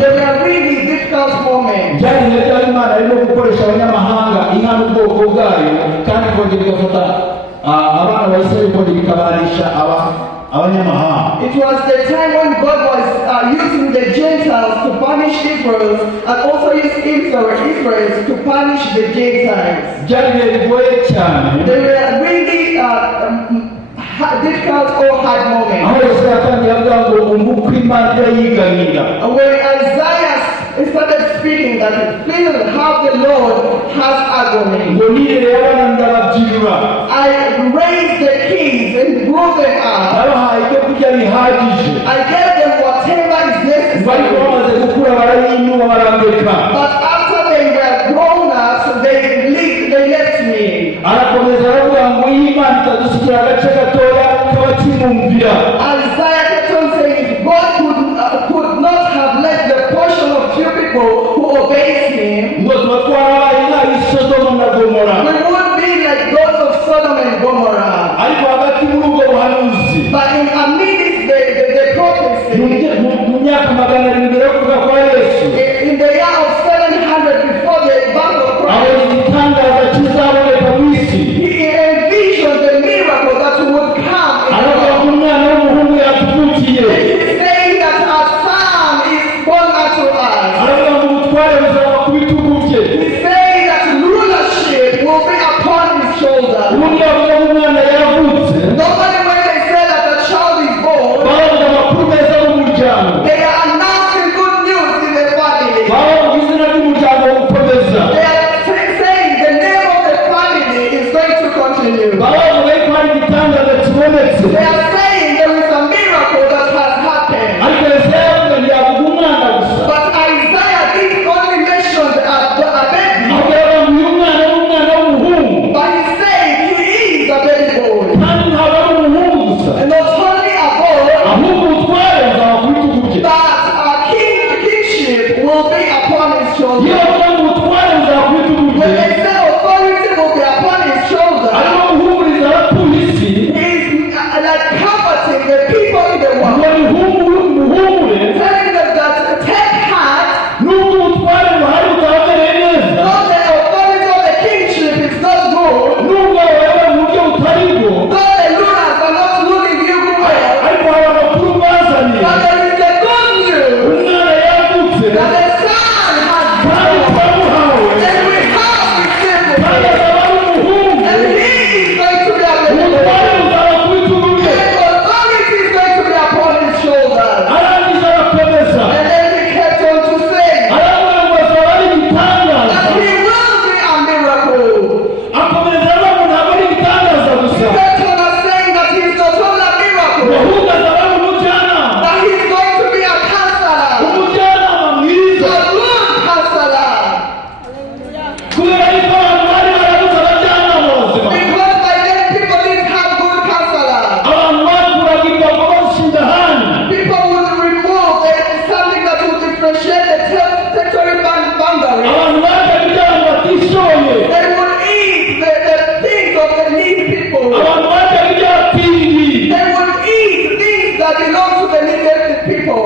There were really difficult moments. It was the time when God was using the Gentiles to punish Israel, and also used Israel to punish the Gentiles. They were really difficult or hard moments. When Isaiah started speaking that feel how the Lord has agony. I raised the kids and grew them up. I gave them whatever is necessary. But after they were grown up, they left me. Isaiah kept on saying, God could not have left the portion of few people who obeys him. We would be like those of Sodom and Gomorrah. But in amidst the prophecy, in the year of 700 before the battle of Christ, he envisioned the miracle that would come. He's saying that our son is born unto us. He's saying that rulership will be upon his shoulder. Nobody, when they say that the child is born, they are announcing good news in the family. They are saying the name of the family is going to continue. They are saying there is a miracle that has happened. But Isaiah didn't only mention a baby, but he said he is a baby boy. And not only a boy, but kingship will be upon his shoulder. When they say authority will be upon his shoulder, he's like comforting the people in the world, telling them that take heart, though the authority of the kingship is not good, though the rulers are not ruling you well, but there is a good news that the Son has come, and we have received him, and he is going to be available. The authority is going to be upon his shoulders. And then he kept on to say that he will be a miracle. He kept on saying that he's not only a miracle, but he's going to be a counselor, a good counselor. Because by then people didn't have good counselors. People would remove something that would differentiate the territory boundary. They would eat the things of the needy people. They would eat things that belong to the needy people.